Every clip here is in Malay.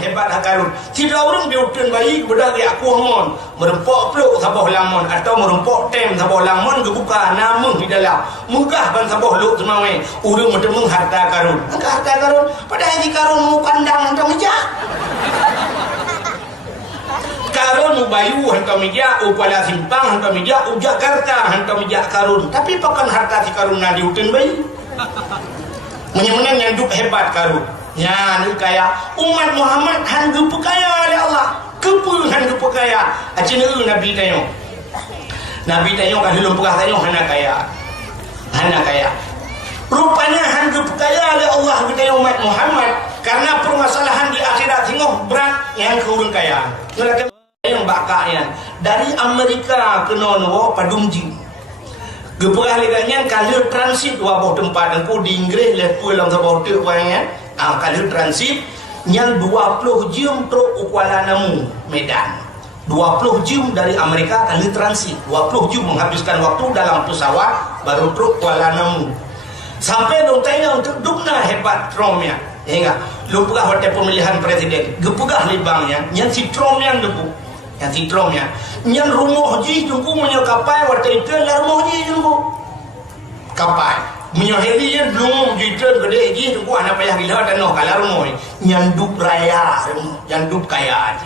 hebat Karun. Tidak orang dia utin bayi berdagi aku hamon merempok peluk sabah lamon atau merempok tem sabah lamon gebuka nama di dalam munggah ban sabah luk semawe urang medemeng harta Karun. Angka harta Karun padahal di Karun mu kandang hantam meja. Karun bayu hantam meja upala simpang hantam meja Jakarta hantam meja Karun. Tapi pakan harta si Karun na di utin bayi. Menyemenen yang duk hebat Karun. Ya, ni kaya umat Muhammad han gepekaya oleh Allah. Kepu han gepekaya. Acina Nabi tayo. Nabi tayo kan belum pegah tayo hana kaya. Hana kaya. Rupanya han gepekaya oleh Allah kita umat Muhammad karena permasalahan di akhirat tengok berat yang kurang kaya. Mereka yang bakanya dari Amerika ke nono padumji. Gepegah leganya kalau transit wabah tempat aku di Inggris le pulang sabah tu wanya. Kalau transit yang 20 jam truk Kuala Namu Medan 20 jam dari Amerika kalau transit 20 jam menghabiskan waktu dalam pesawat baru truk Kuala Namu sampai dong tanya untuk dukna hebat Trump-nya ya lu pegah hotel pemilihan presiden gepegah libangnya yang si Trump yang debu yang si Trump-nya yang rumah ji jengku menyokapai hotel itu yang rumah ji jengku kapai menyoheli yang belum jujur gede ji tu anak payah gila dan noh kalar moy nyanduk raya nyanduk kaya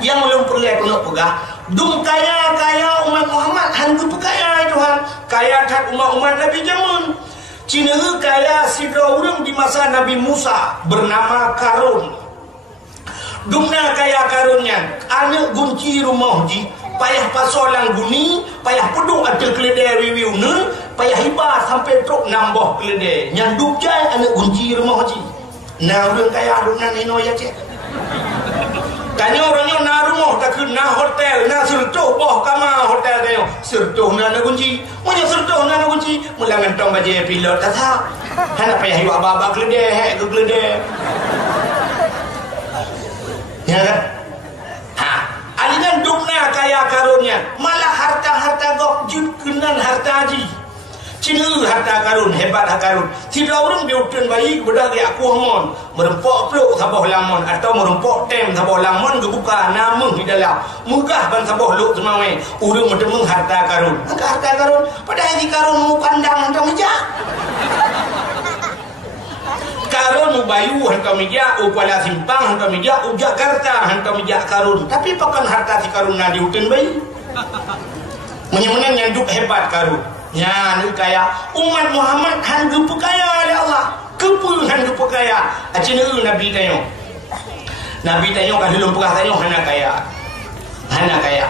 yang belum perlu kena pegah dum kaya umat Muhammad hantu kaya Tuhan kaya tak umat Nabi jamun Cina kaya sidra urang di masa Nabi Musa bernama Karun dumna kaya Karunnya anak gunci rumah ji payah pasolang guni payah pedung ada keledai wiwiu ne payah hibah sampai truk nambah keledai nyanduk jai anak kunci rumah haji nah orang kaya adunan ino ya cik tanya orangnya na rumah tak kena hotel na sertuh boh kama hotel tayo sertuh na kunci punya sertuh na kunci mula ngentong baje pilot kata hana payah hiwa baba keledai keledai ya kan alinan dukna kaya Karunnya malah harta-harta gok jud kenan harta haji Cina harta Karun hebat Karun. Tidak orang dia utin bayi berdagi aku hamon merempok peluk sabah lamon atau merempok tem sabah lamon gebuka nama di dalam munggah ban sabah luk semawe urang medemeng harta Karun. Angka harta Karun padahal di Karun mu kandang hantam meja. Karun bayu hantam meja upala simpang hantam meja Jakarta hantam meja Karun. Tapi pakan harta si Karun na di utin bayi. Menyemenen yang duk hebat Karun. Ya, ni kaya umat Muhammad han gepekaya oleh Allah. Kepu han gepekaya. Acina Nabi tayo. Nabi tayo kan belum pegah tayo hana kaya. Hana kaya.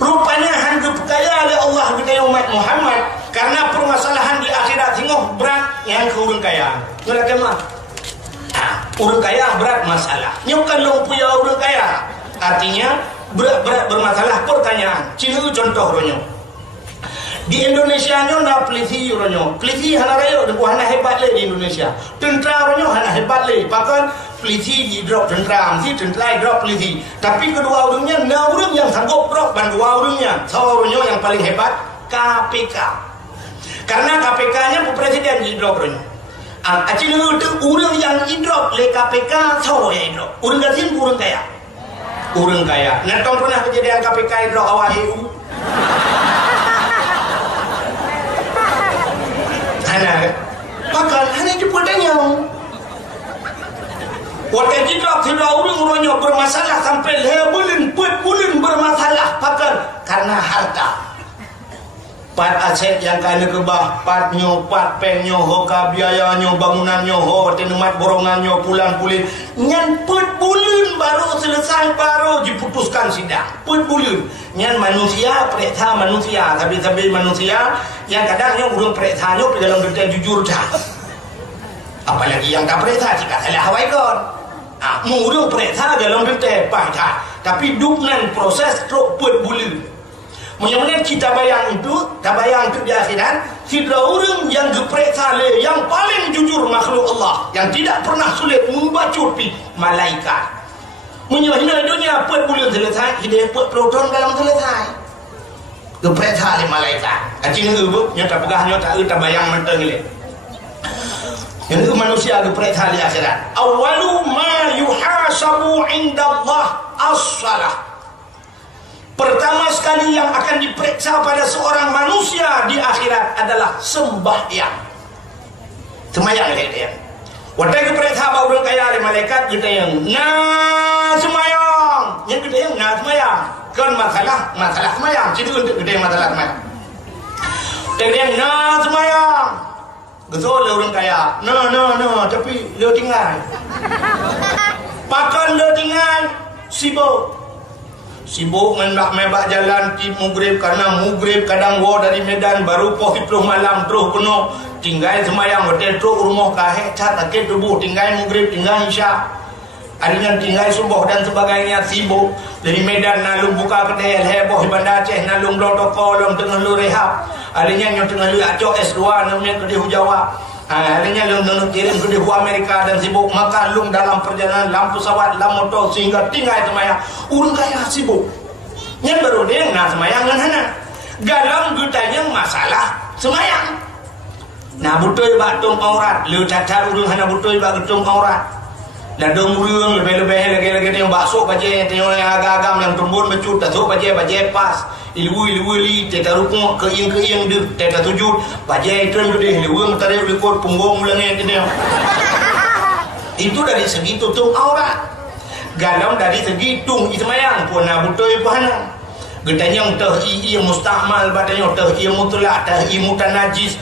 Rupanya han gepekaya oleh Allah kita umat Muhammad karena permasalahan di akhirat tengok berat yang kurang kaya. Mereka mah orang kaya berat masalah. Nyokan long punya orang kaya. Artinya berat bermasalah pertanyaan. Cina contoh ronyo. Di Indonesia nyo na polisi ronyo. Polisi hana rayo deku hana hebat le di Indonesia. Tentera ronyo hana hebat le. Bahkan polisi di drop tentera, si tentera drop polisi. Tapi kedua orangnya na orang yang sanggup drop dan dua orangnya. Sawa ronyo yang paling hebat KPK. Karena KPK-nya presiden di drop ronyo. Acil itu orang yang idrop le KPK sawa yang idrop. Orang gasin orang kaya. Orang kaya. Ngatong pernah kejadian KPK idrop awal EU. Bahkan hanya jemput tanya waktu kita tidak orang-orangnya bermasalah sampai 5 bulan bermasalah bahkan karena harta pat aset yang kali kebah patnyo pat penyo hoka biayanya bangunannya ho tenemat borongannya pulang-pulang nyan put bulan baru selesai baru diputuskan sidang put bulan nyan manusia periksa manusia tapi manusia yang kadang yang urung periksanya di dalam detail jujur dah apalagi yang tak periksa jika salah hawaikan urung periksa dalam detail dah tapi duknan proses truk put bulan Mudah-mudahan kita bayang itu di akhirat, tidak orang yang geperiksa yang paling jujur makhluk Allah, yang tidak pernah sulit membacuti malaikat. Menyuahnya dunia apa bulan selesai, hidup proton dalam selesai. Geperiksa oleh malaikat. Acing ibu, nyata pegah nyata kita bayang menteng ini. Yang manusia geperiksa di akhirat. Awalu ma yuhas yuhasabu indallah as-salah. Pertama sekali yang akan diperiksa pada seorang manusia di akhirat adalah sembahyang. Sembahyang dia. Waktu diperiksa bau orang kaya oleh malaikat kita yang sembahyang. Yang kita yang sembahyang. Kan masalah sembahyang. Jadi untuk kita yang masalah sembahyang. Kita yang sembahyang. Betul orang kaya. Tapi dia tinggal. Pakan dia tinggal. Sibuk membak jalan di Maghrib karena Maghrib kadang dari Medan baru poh 10 malam terus penuh tinggal semayang hotel terus rumah kahek cat akhir tubuh tinggal Maghrib tinggal Isya adanya tinggal subuh dan sebagainya sibuk dari Medan nalung buka kedai heboh Bandar Aceh nalung protokol long tengah lu rehab adanya yang tengah lu acok S2 namanya kedai Jawa adanya lu kirim kedai Amerika dan sibuk maka lung dalam perjalanan lampu pesawat lam motor sehingga tinggal semayang urang kaya sibuk yang baru dia semayang dengan galang gutanya masalah semayang butuh batung aurat lu cacar urang hana butuh batung aurat dan dong urang lebih-lebih lagi yang bakso baje yang agak-agam yang tumbun becut tasuk baje pas ilmu li teta rukun ke ing de teta sujud baje tren gede ilmu tadi rekod punggung mulanya gini itu dari segi tutung aurat galau dari segi tung ismayang pun butuh pahana gedanya teh yang mustakmal badanya teh mutlak teh mutanajis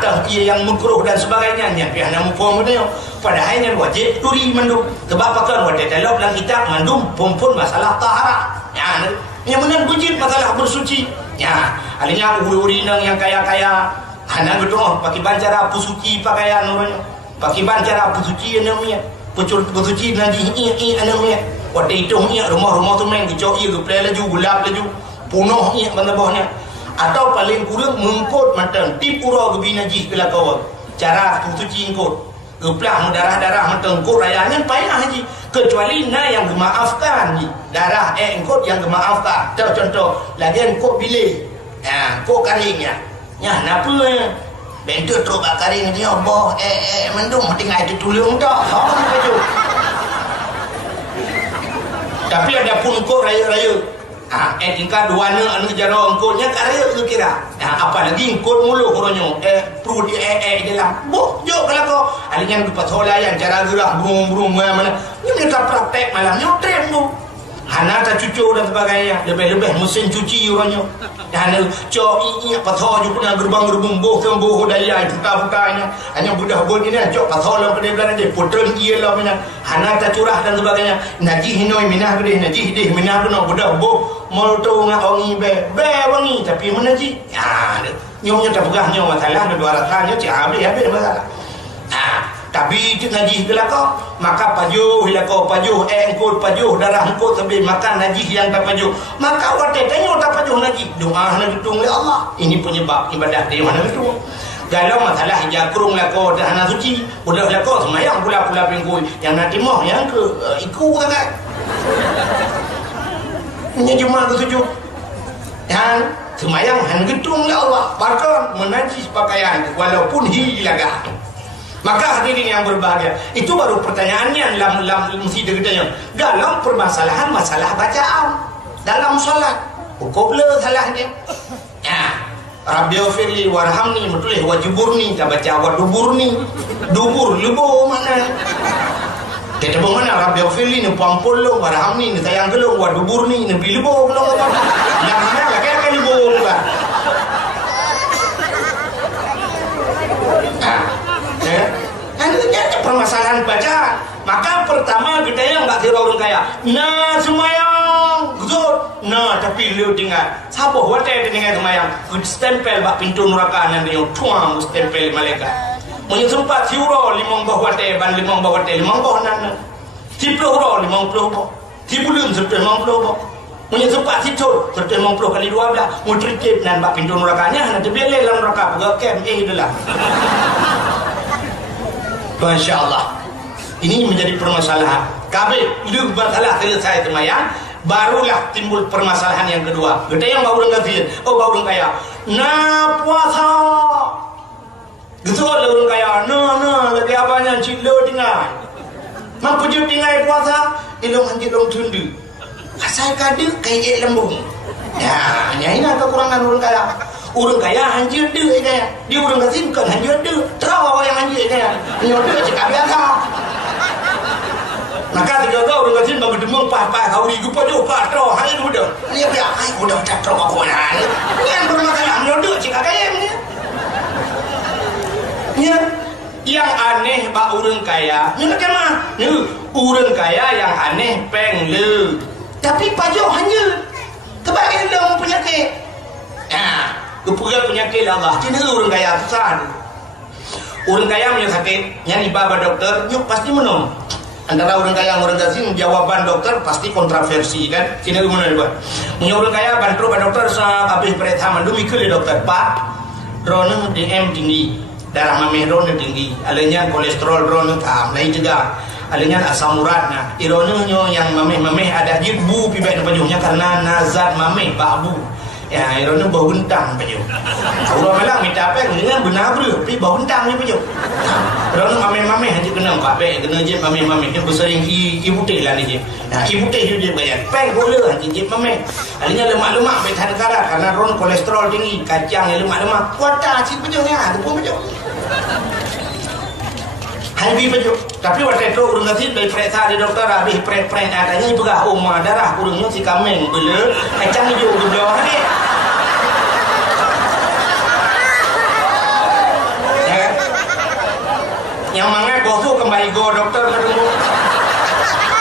teh yang makruh dan sebagainya nya pihana mupung dia padahal yang wajib turi mandum sebab pakan wajib dalam kitab mandum pun masalah taharah yang benar bujit masalah bersuci alinya uri-uri yang kaya-kaya hana betul pakai bancara pusuci pakaian orangnya pakai bancara pusuci namanya pucul pusuci nanti namanya waktu itu rumah-rumah tu main dicok geplay laju gulap laju punuh bawahnya atau paling kurang mengkot macam tip pura gebi najis kela kau cara pusuci ngkot geplah darah-darah macam kau rayanya payah haji kecuali yang gemaafkan darah engkau yang gemaafkan contoh lagi engkau pilih engkau karingnya napa bentuk tu karing dia boh mendung tinggal itu tulung dah tapi ada pun engkau raya-raya tingkat dua anu jaro engkau nya karaya tu kira apalagi engkau mulu koronyo perlu di dalam boh jok kalau kau alinya kepathola yang cara gerak burung-burung mana ni mereka praktek malam nyotrem tu hana tak cucu dan sebagainya lebih-lebih mesin cuci orangnya dan cok patho juga gerbang-gerbung boh daya buka-bukanya hanya budak bol ini cok patho lah pada belakang dia putren ia lah mana hana tak curah dan sebagainya najih hinoi minah gede najih deh minah tu nak budak boh mau tu ngak wangi be wangi tapi mana ji nyomnya tak pegah nyom masalah ada 200 nyom habis masalah tapi itu najis belaka maka pajuh hilako pajuh engkut pajuh darah engkut sambil makan najis yang tak pajuh maka wadah tanya tak pajuh najis doa hana ditung oleh Allah ini penyebab ibadah dia mana itu kalau masalah jakrung lako dah hana suci udah lako semayang pula pingkui yang nanti moh yang ke ikut sangat ini cuma ketujuh yang semayang hana ditung oleh Allah bahkan menajis pakaian walaupun hilaga. Maka hadirin yang berbahagia, itu baru pertanyaannya dalam mesti ditanya. Dalam permasalahan masalah bacaan dalam salat, hukum le salahnya. Rabbighfirli warhamni betul wajiburni kita baca waduburni. Dubur lebo mana? Kita mana Rabbighfirli ni pampul lo warhamni ni sayang gelung waduburni ni bilebo belum apa. Yang mana lagi lebo juga. Permasalahan bacaan maka pertama kita yang tak kira orang kaya semayang betul tapi lu tinggal siapa hotel tinggal semayang stempel bak pintu neraka nanti yang tuang stempel malaikat punya sempat siuro 50 hotel ban 50 hotel 50 nana 10 euro 50 10 10 50 punya sempat situ 50 kali 12 mau trikip dan bak pintu nerakanya nanti biar dalam neraka buka kem itulah Masya Allah. Ini menjadi permasalahan. Kabeh lu masalah selesai semayang, barulah timbul permasalahan yang kedua. Kita yang baru ngafir, baru kaya. Puasa. Gitu orang kaya. Lagi apanya cilo tinggal. mampu je tinggal puasa ilong anjir long tundu asal kada kayak lembung ya nyai nak kekurangan orang kaya anjir de kaya dia orang kasih bukan anjir de terawa yang anjir kaya nyodo cakap biasa maka tiga orang kasih bagi demung papa kau di gupa jo patro hari itu dah dia biar ai udah patro aku nak ni yang bermasalah nyodo cakap kaya ni yang aneh bak orang kaya ni macam ni orang kaya yang aneh pengle tapi pajo hanya kebaik long penyakit kepunya penyakit Allah cina orang kaya susah orang kaya punya sakit yang ibadah dokter nyuk pasti menung antara orang kaya orang kasih jawaban dokter pasti kontroversi kan cina gimana buat punya orang kaya bantu dokter habis periksa mandu mikir dokter pak rona DM tinggi darah mameh rona tinggi alanya kolesterol rona tam lain juga alanya asam urat nah irona yang mameh ada jibu pibek depannya karena nazar mameh babu ya irona bau bentang pajo orang malang minta apa dengan benar bro tapi bau bentang ni pajo irona mameh aja kena babe kena je mameh dia bersering ibu teh lah ni je nah ibu teh dia bayar peng bola je mameh alanya lemak-lemak betan negara karena ron kolesterol tinggi kacang lemak-lemak kuat dah si pajo ni tu pun pajo Habi pajo, tapi waktu itu urang kasih dari periksa di dokter habis prek adanya itu gak umah darah urangnya si kameng bela kacang hijau belah ni. Ya. Yang mana bosu kembali go dokter ketemu.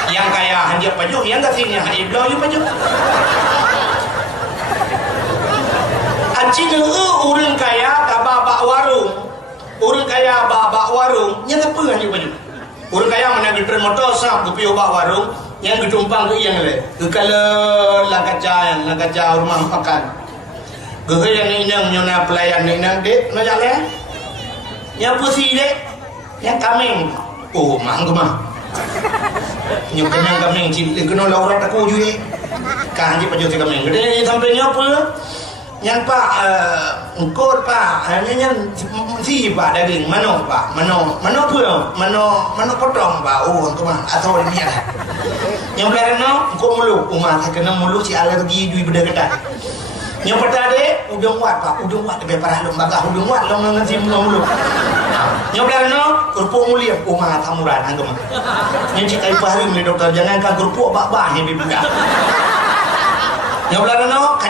Yang kaya hanya pajo, yang kasihnya hai belah you pajo. Acina urang kaya tabak warung. Orang kaya bak warung yang apa yang dia baju orang kaya mana geter motor sap ke piu bak warung yang getumpang ke yang le ke kalau lang kaca rumah makan ke yang nyona pelayan ni nang dek no jalan yang pusi dek yang kameng oh mang ke mah nyok kameng cip kena laura taku jue kan je paju kameng gede sampai nyapa yang pak engkor pak hanya si pak daging mano pak mano pun mano potong pak oh tu mah atau ini ada yang berano engkor mulu umah saya kena mulu si alergi dui beda ketat yang pertade udang wat pak udang wat lebih parah lembaga udang wat long nganti mulu yang berano kerupuk mulia umah tamuran anggo mah yang cikai paharim ni dokter jangan kan kerupuk bak-bak ni bibuka yang belakang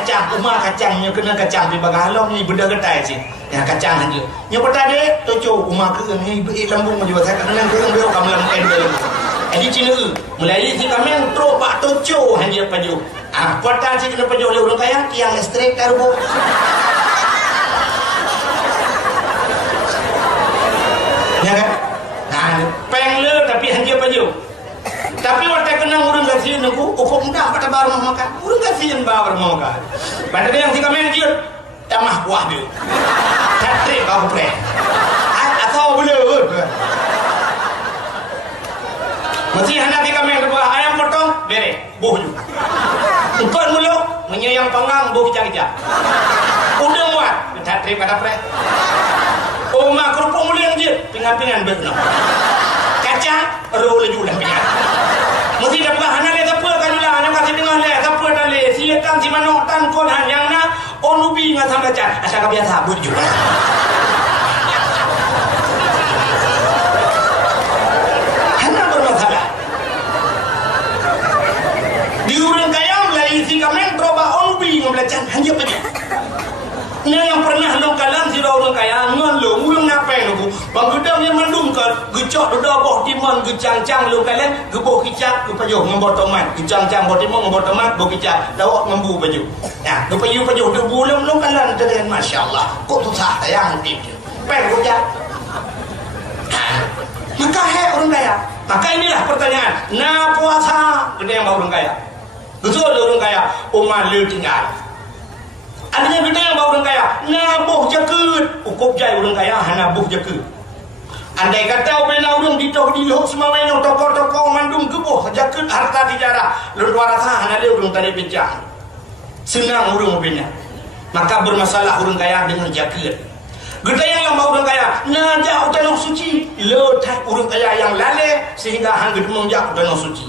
kacang umah kacangnya kena kacang di bagalong ni benda getai sih yang kacang aja yang pertama toco umah ke ni lambung juga saya kena ke beo kamu yang endel jadi cina mulai si kami yang tro pak toco hanya paju pertama sih kena paju oleh orang kaya tiang listrik karbo ya kan nah pengle tapi hanya paju tapi waktu kena urang kasih aku hukum dah pada baru makan urang kasih yang baru makan pada yang si kami anjir tamah kuah dia katrik kau pre atau boleh masih hendak si kami berbuat ayam potong bere boh juga engkau mulu menyayang panggang boh kicak-kicak udah muat katrik pada pre mak kerupuk mulia anjir pingan-pingan betul kacang roh laju lah pingan mesti dapat hana le apa kan lah hana kasih dengar le apa dah le silakan si manok tan kon yang na onubi ngan sampai cat asal biasa bud juga hana bermasalah di urang kaya mulai isi kamen troba onubi ngan belacan hanya pada Nya yang pernah lo kalam si orang kaya ngon lo urang nape lo bang gedang yang mandung ke gecok dodo boh timon gecang-cang lo kalam geboh kicap lu pajuh ngembor tomat gecang-cang boh timon ngembor tomat boh kicap lawak ngembu baju nah lu pajuh debu lo kalam dengan masyaallah kok tu sah tayang tip pen gojak maka orang kaya maka inilah pertanyaan na puasa gede yang orang kaya betul orang kaya umat lu tinggal adanya kita yang bawa orang kaya nabuh jakut ukup jai orang kaya nabuh jakut andai kata bela orang ditoh di lok semawanya tokoh-tokoh mandung kebuh jakut harta dijara luar rasa hana dia orang tadi bincang senang orang bina maka bermasalah orang kaya dengan jakut Gede yang lama orang kaya, najak tanah suci, letak urang kaya yang lalai sehingga hang gede menjak tanah suci.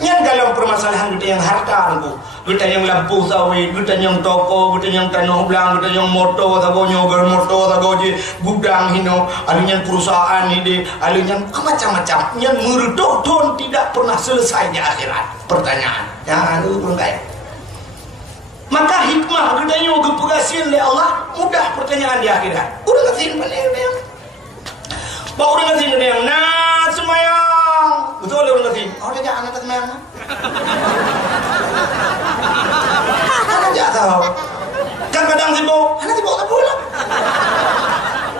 Yang dalam permasalahan gede yang harta aku, gede yang lampu sawit, gede yang toko, gede yang tanah belang, gede yang motor, tago nyoger motor, tago je gudang hino, alunya perusahaan ini, alunya macam-macam. Yang meredok don tidak pernah selesai di akhirat. Pertanyaan, yang anu orang kaya. Maka hikmah gedanya gepegasian oleh Allah mudah pertanyaan di akhirat. Udah ngatin paling yang bawa udah ngatin yang nah semayang betul udah ngatin oh dia jangan anak semayang kan aja tahu kan kadang sibuk anak sibuk tak boleh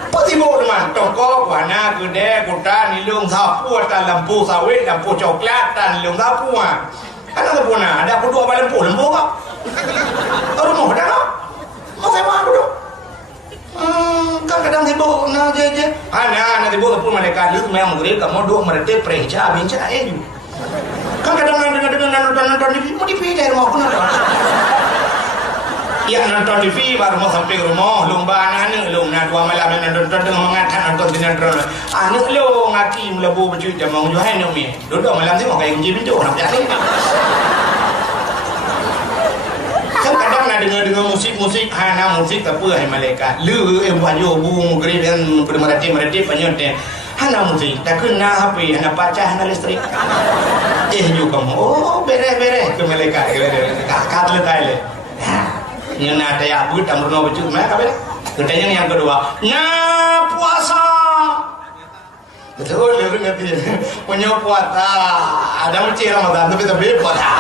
apa sibuk teman toko warna gede kuda nilung sapu dan lampu sawit lampu coklat dan nilung sapu anak sapu ada aku dua lampu kau rumah dah kau mau saya mau duduk kan kadang sibuk nah je anak sibuk pun mereka lu memang murid kamu dua mereka preja bincang kan kadang nonton TV mau TV dari rumah pun ada ya nonton TV baru mau sampai rumah lomba anak lomba dua malam nonton dengan mengatakan nonton sinetron anak lu ngaki melebu baju jamang jualan ni duduk malam ni mau kayak kunci pintu nak jadi kan kadang nak dengar musik hana musik tak apa hai malaikat lu buat bung geri dan merati penyontek hana musik tak kena HP hana pacah hana listrik juga kamu oh beres ke malaikat kat lekai le nyana daya but amrno baju mereka beres katanya yang kedua nah puasa betul lu ngerti punya puasa ada macam Ramadan tapi puasa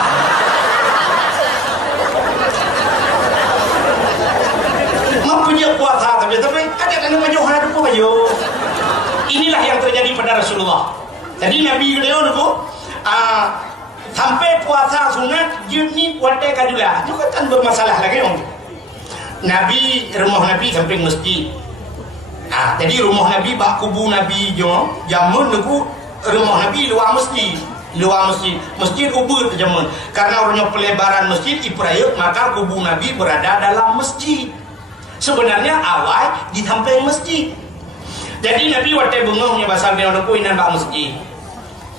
punya puasa tapi ada kan majuhan ada pun ayo inilah yang terjadi pada Rasulullah. Jadi Nabi beliau tu sampai puasa sunat jenis kuatnya kajulah itu kan bermasalah lagi om. Nabi rumah Nabi samping masjid. Jadi rumah Nabi bak kubu Nabi jo jamun tu rumah Nabi luar masjid masjid ubud jamun karena orangnya pelebaran masjid iprayut maka kubu Nabi berada dalam masjid. Sebenarnya awal di samping masjid. Jadi Nabi waktu bengongnya basal dia orang kuinan bak masjid.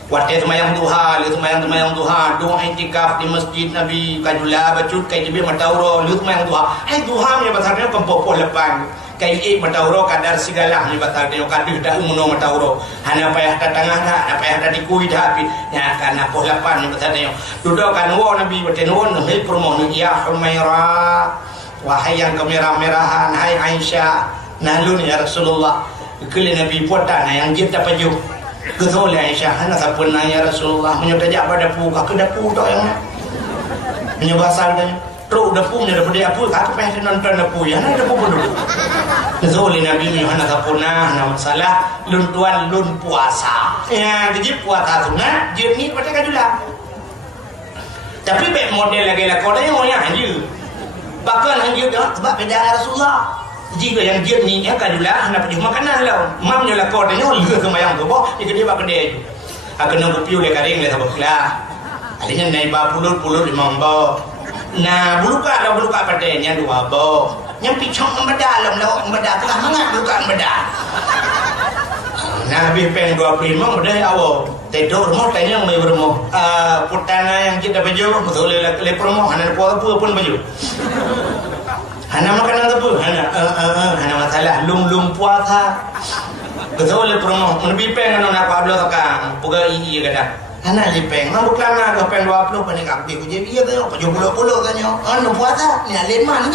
Waktu semayang duha, semayang duha, doa itikaf di masjid Nabi kajulah bacut kai jibe matauro, lu semayang duha. Hai duha nya basal dia pempopo lepan. Kai matauro kadar segala ni basal dia kaduh dah umuno matauro. Hana payah tengah dah, payah dah dikui dah api. Ya kana poh lepan ni basal dia. Duduk kan wo Nabi waktu nuwun hei promo ni ya Humairah. Wahai yang kemerah-merahan, hai Aisyah, nalun ya Rasulullah. Kali Nabi puatan yang kita paju. Betul Aisyah, anak sapun ya Rasulullah. Menyudah pada dapu, kak dapu tak yang menyebasal dan teruk dapu menyudah pada dapu. Kak pengen nonton dapu ya, nak dapu dulu. Betul Nabi anak sapun nama salah. Lun tuan lun puasa. Ya, jadi puasa sunat, jenis pada kajulah. Tapi baik model lagi lah. Kau dah yang orang aja. Bahkan hanya dah sebab beda Rasulullah. Jika yang dia ni ya kajulah nak pergi makanan lah. Mamnya lah kau tanya leh kemayang tu boh. Jika dia bak kedai tu. Akan nak kopi oleh karing le sabak lah. Alinya naik ba pulut imam ba. Nah buluka padanya dua ba. Yang picong membedalam lah membedak telah mangat buluka membedak. Nah habis peng 25 mudah awal. Tidur rumah tanya mai rumah. Putana yang kita baju betul le rumah hana apa pun baju. Hana makanan apa? Hana masalah lum puasa. Betul le rumah. Lebih peng nak apa belah takang. Puga iya kata. Hana lipeng. Mang buklana ke peng 20 panik aktif je. Iya tanya apa 70 tanya. Anu puasa ni lain mana?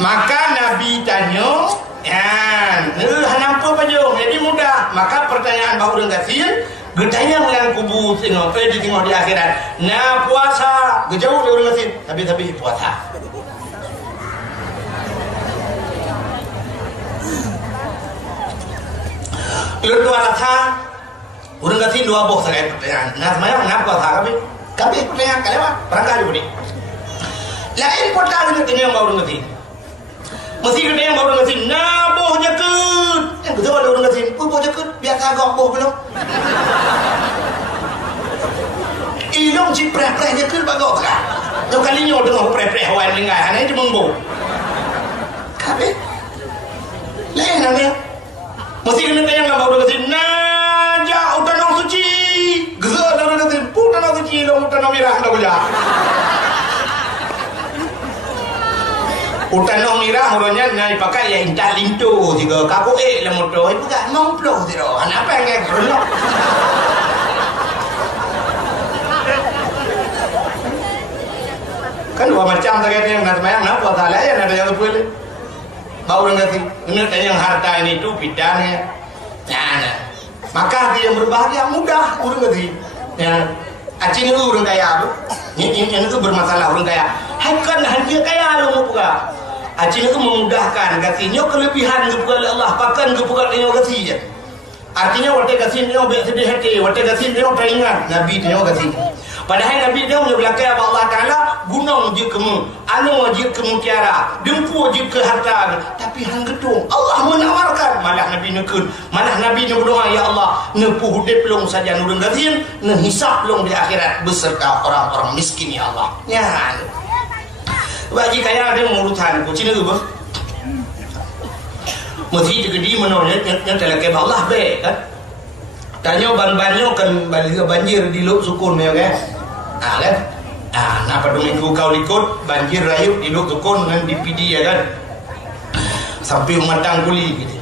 Maka Nabi tanya, nampak baju, jadi mudah. Maka pertanyaan bahu dan kasir, getanya melihat kubu tengok, tengok di akhirat. Nah puasa, gejauh dari orang kasir, tapi puasa. Lalu alasan, orang kasir dua boh sekali pertanyaan. Nah semuanya kenapa puasa kami pertanyaan kalian berangkat juga ni. Lain pertanyaan dengan bahu dan kasir. Mesti kena yang baru ngasih naboh jakut. Yang betul ada orang kata pun boleh ke biasa agak boh belum ilong si pre-pre je ke bagok kan tu kalinya dengar pre-pre hawan dengar hanya dia mengbo kabe lain namanya mesti kena tanya dengan baru kata naja utanong suci gezal orang kata utanong suci ilong utanong merah dah boleh utanong merah orangnya nai pakai yang indah lintu juga kaku lah motor itu tak nomblo tiro apa yang kayak berlok kan dua macam terkait yang nak mayang nak buat hal lain ada yang boleh bau dengan ini yang harta ini itu bidangnya nah maka dia yang berbahagia mudah orang ngerti ya acing itu orang kaya ini itu bermasalah orang kaya hakan dia kaya lo buka acing itu memudahkan katanya kelebihan kepada Allah pakan kepada dia kasih artinya waktu kasih dia biar sedih hati waktu kasih dia teringat Nabi dia kasih padahal Nabi dia punya belakang Allah Ta'ala gunung je kamu anu je kamu tiara dempu je ke harta tapi hang gedung Allah menawarkan malah Nabi nekun malah Nabi nak berdoa ya Allah nepuh hudip long saja nurun gatin nehisap long di akhirat beserta orang-orang miskin ya Allah ya bagi kaya ada urutan ku cina ke bang mesti digedi menolak yang terlakai Allah be kan tanya ban-bannya kan banjir di luk sukun ya kan kan napa minggu kau ikut banjir rayuk di luk sukun dengan DPD ya kan sampai matang kuli gitu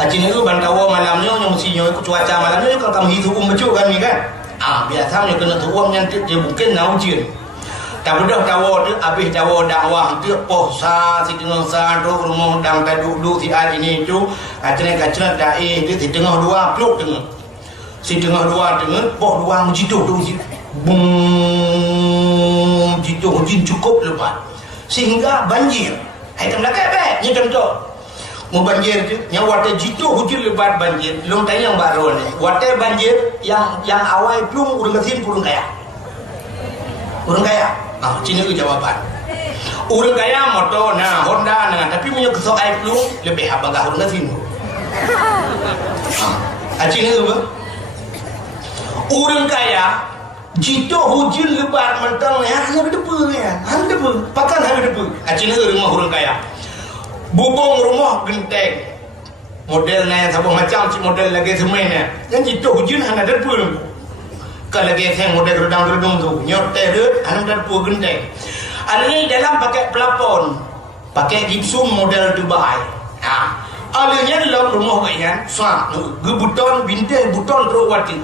acing itu bantawa malamnya yang mestinya ikut cuaca malamnya kalau kamu hidup becu kan ni kan biasanya kena tuang yang dia mungkin nak ujian tak mudah tawa tu habis tawa dakwah tu posa si tengah satu rumah dang tak duduk si hari ini tu kacana dai tu di tengah dua pluk tengah si tengah dua tengah poh dua jitu tu si bum jitu hujan cukup lebat sehingga banjir hai tam lakai baik ni contoh mau banjir tu yang water jitu hujan lebat banjir long tanya yang baru ni water banjir yang awal plung urang kesin urang kaya Cina ke jawapan orang kaya motor nah Honda nah tapi punya kesok air plung lebih abagah orang kesin Cina ke apa orang kaya jika hujan lebat mentang ya hanya berdepa pakan hanya berdepa Cina ke rumah orang kaya bubong rumah genteng modelnya sabung macam si model lagi semuanya yang jika hujan hanya berdepa kalau lagi saya model redang-redung tu nyotel dia anak berdepa genteng ada ni dalam pakai pelapon pakai gipsum model Dubai alanya dalam rumah kaya gebuton bintai buton terawati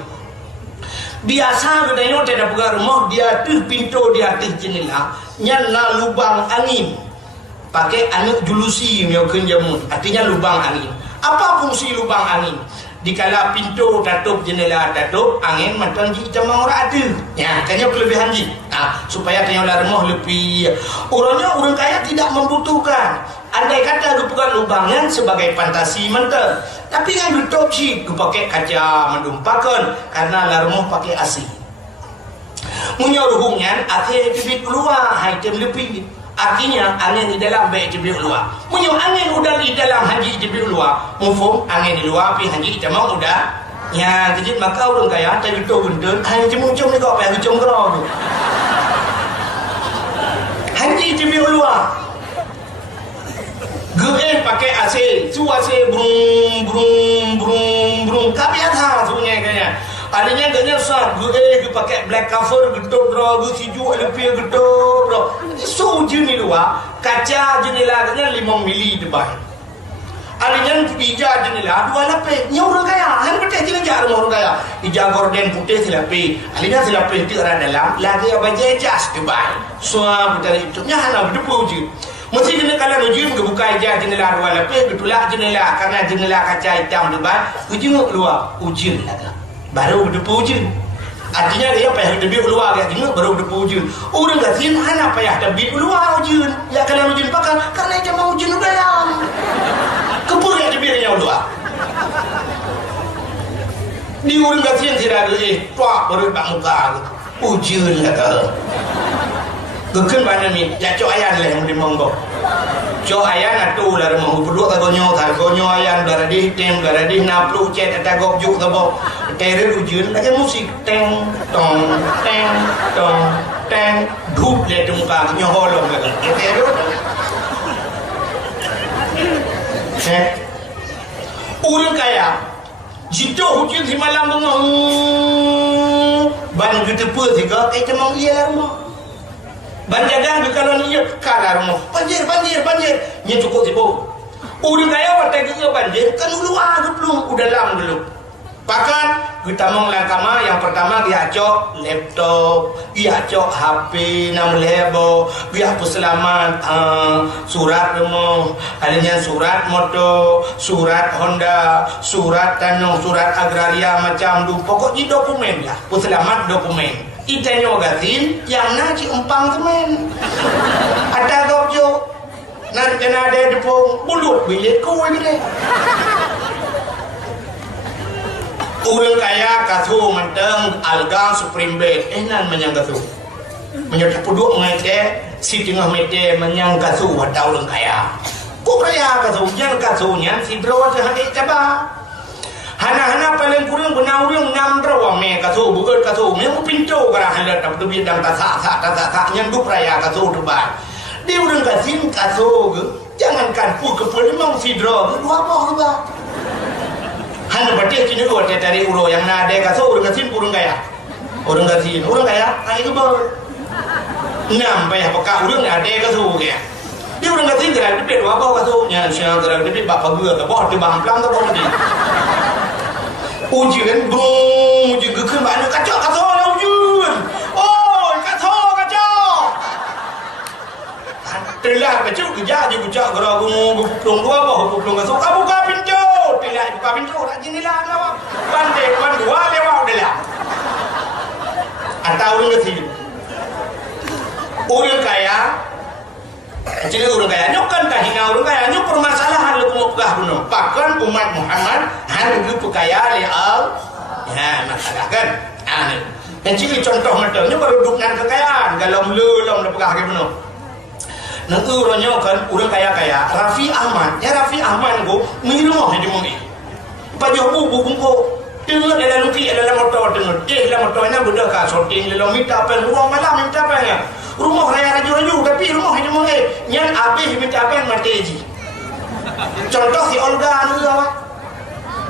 biasa katanya tidak buka rumah dia atas pintu dia atas jendela nyala lubang angin pakai anak julusi miokin jamun artinya lubang angin apa fungsi lubang angin dikala pintu tutup jendela tutup angin macam macam orang ada ya kayaknya kelebihan ji supaya kayaknya rumah lebih orang kaya tidak membutuhkan andai kata bukan lubangan sebagai fantasi mental tapi yang tutup sih pakai kaca mendumpakan karena rumah pakai AC punya hubungan AC lebih keluar item lebih artinya angin di dalam baik lebih keluar punya angin udah di dalam haji lebih keluar mufum angin di luar tapi haji kita mau udah ya jadi maka orang kaya tak itu gendut hanya cuma-cuma ni kau payah kecung kerau tu haji lebih keluar gue pakai AC cu AC brum brum brum brum tapi ada sebenarnya kayaknya adanya kayaknya sah gue pakai black cover gedor bro gue sejuk lebih gedor bro so jenis luar kaca jendela kayaknya 5 mili depan adanya hijau jendela 2 lapis ni orang kaya hanya betul jenis orang kaya hijau gorden putih silapis adanya silapis itu ada dalam lagi apa jas depan suam betul itu nya hanya berdepu je mesti kena kalau ujung ke buka hijau jendela 2 lapis betulak jendela karena jendela kaca hitam depan ujung keluar ujung lagi baru berdepu ujung artinya dia payah lebih keluar dia tengok baru berdepu ujung orang kasin hanya payah lebih keluar ujung ya kalau ujung pakai karena dia mau ujung udayam kepur yang lebihnya keluar di orang kasin tidak ada tuak baru tak muka ujung lagi Geken banyak ni, jatuh ayah lah yang dimonggo. cho ayah natu lah rumah berdua tagonyo ayah beradih naplu cet ada gok juk tabo terer ujun lagi musik teng tong teng dup le tu muka nyoholong lagi terer orang kaya jito hujan di malam bengong ban gitu pun tiga cemong iya rumah banjagan ke kalau ni kalah rumah banjir ni cukup sibuk udah kaya watak ke banjir kan dulu belum udah lama dulu bahkan kita melangkama yang pertama dia cok laptop dia cok HP 6 lebo dia selamat surat rumah adanya surat moto surat Honda surat tanong surat agraria macam tu pokoknya dokumen lah selamat dokumen itanya magazin yang naci empang temen ada gobjo nanti ada depong bulut bilik kau ni orang kaya kathu menteng algang supreme bed nan menyang kathu menyang puduk ngake si tengah mete menyang kathu ada orang kaya ku kaya kathu yang kathu nya si bro sehari coba hana paling kurang benar orang ngam rawa me kathu buat kathu me mu pintu kara handat tu bidang tak yang dup raya kathu tu ba dia orang kasin kathu jangankan pu ke memang si bro dua boh ba hana batik kini dua dari uro yang nade kathu orang kasin kurang kaya ai ke ber ngam payah peka orang nade kathu ke dia orang kasin gerak dipet dua boh kathu nya siang gerak dipet bapa gua ke boh di bang plang tu boh di ujian bung ujian ke mana kacau lah ujian oh kacau telah kacau kerja je kucak gerak pelung dua boh pelung kacau kamu buka pintu telah buka pintu tak jenilah nak pandai dua lewat dah lah atau orang kecil orang kaya jadi orang kaya nyokan tak hina orang kaya nyok permasalahan lu mau pegah bunuh bahkan umat Muhammad hanya kaya le al masalah kan yang ciri contoh macamnya baru dukungan kekayaan kalau lelom le pegah bunuh nak urangnya kan orang kaya Raffi Ahmad go miruh hadi mungi pajo bubu ko dengar dalam luki dalam motor dengar dalam motornya budak ka shooting le minta apa ruang malam minta apa ya rumah raya raju tapi rumah ini monge nyan habis minta apa mateji contoh si Olga anu apa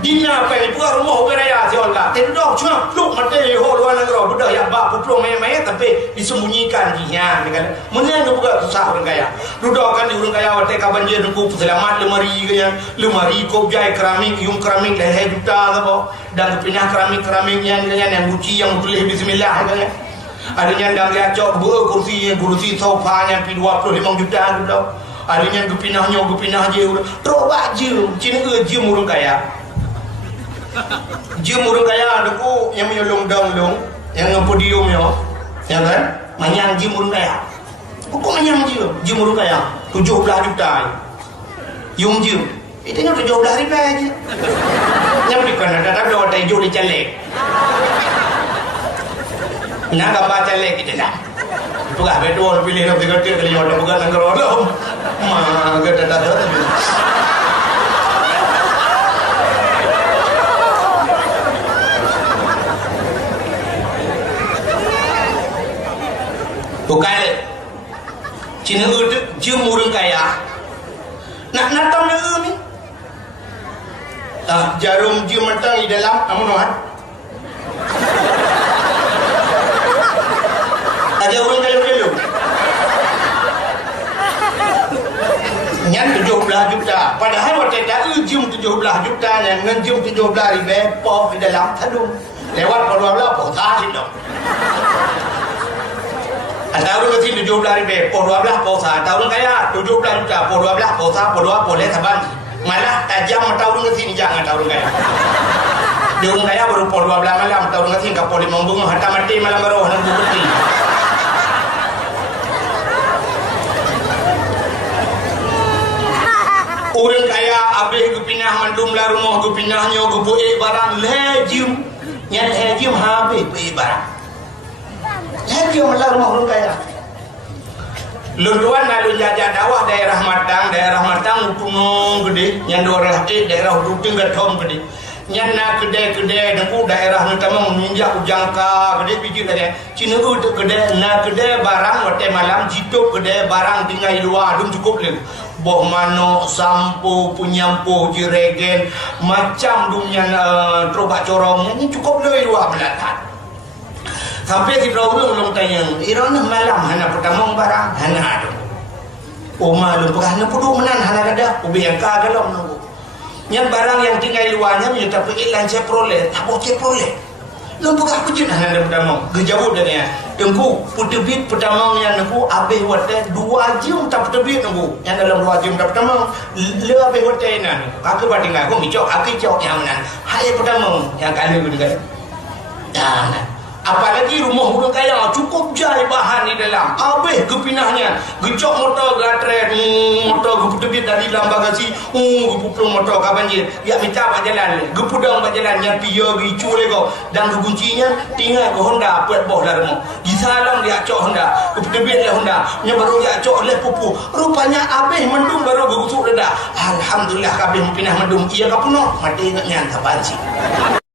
dina apa itu rumah raya si Olga tendok cuma lu mate ho luar negara budak yang bak puplong mai tapi disembunyikan dia kan mun buka susah orang kaya budak kan orang kaya wate ka banjir ku selamat lemari kop jai keramik yung keramik lehe juta apa dan pindah keramik yang guci yang tulis bismillah kan adanya yang dia cok kursi sofa yang 25 juta gitu adanya gepinah je terobak je cina ke je murung kaya ada ku yang menyolong dong yang ngepodium ya kan manyang je murung kaya kok manyang je murung kaya 17 juta yung je itu 17 ribu aja yang di Kanada tak ada hotel jo di Calek nak gambar Calek kita lah pegah betul pilih nak dekat kali orang bukan anggar orang mah gede dah bukan Cina itu jam orang kaya nak natam ni jarum jam mentang di dalam kamu nuan ada orang kaya dulu nyan 17 juta padahal waktu dah jam 17 juta yang jam 17 ribu poh di dalam tadung lewat pada poh sah itu ada orang kecil 17 ribu poh 12 poh sah tahun kaya 17 juta poh 12 poh sah poh 2 boleh saban malah tajam tahun kecil jangan tahun kaya dia orang kaya baru poh 12 malam tahun kecil kapol membung harta mati malam baru hendak bukti orang kaya habis kepinah mandum lah rumah kepinahnya kebuih barang lejim yang lejim habis buih barang lejim lah rumah orang kaya Lunduan lalu jajah dakwah daerah Matang utung gede yang daerah Ruting Gatom gede nyana gede nunggu daerah utama meninjak ujangka gede pikir gede Cinugu gede na gede barang wate malam jitu gede barang tinggal luar dum cukup leh boh mano sampo punyampo jiregen macam dumnya terobak corong ini cukup leh luar belakang. Sampai kita belum tanya, irana malam hana pertama barang hana ada. Oh malam bukan hana pudu menan hana ada. Ubi yang kagalom nunggu. Yang barang yang tinggal luarnya minta pergi lancar prole, tak boleh prole. Lalu bukan aku je hana pertama. Gejauh dari ya. Tunggu putubit pertama yang nunggu abeh wate 2 jam tak putubit nunggu. Yang dalam 2 jam tak pertama le abeh wate nan. Aku batinga aku micok aku cok yang menan. Hai pertama yang kali begitu. Nah. Apalagi rumah orang kaya cukup jai bahan di dalam. Habis kepinahnya. Gecok motor gatret. Motor geputubit dari dalam bagasi. Gepupung motor ke banjir. Ya minta pak jalan. Gepudang pak jalan. Yang pia gicu lego. Dan keguncinya tinggal ke Honda. Puat boh lah rumah. Di salam dia cok Honda. Geputubit lah Honda. Yang baru dia cok oleh pupu. Rupanya habis mendung baru gusuk dedak. Alhamdulillah habis pinah mendung. Ia kapuno. Mati ingatnya tak banci.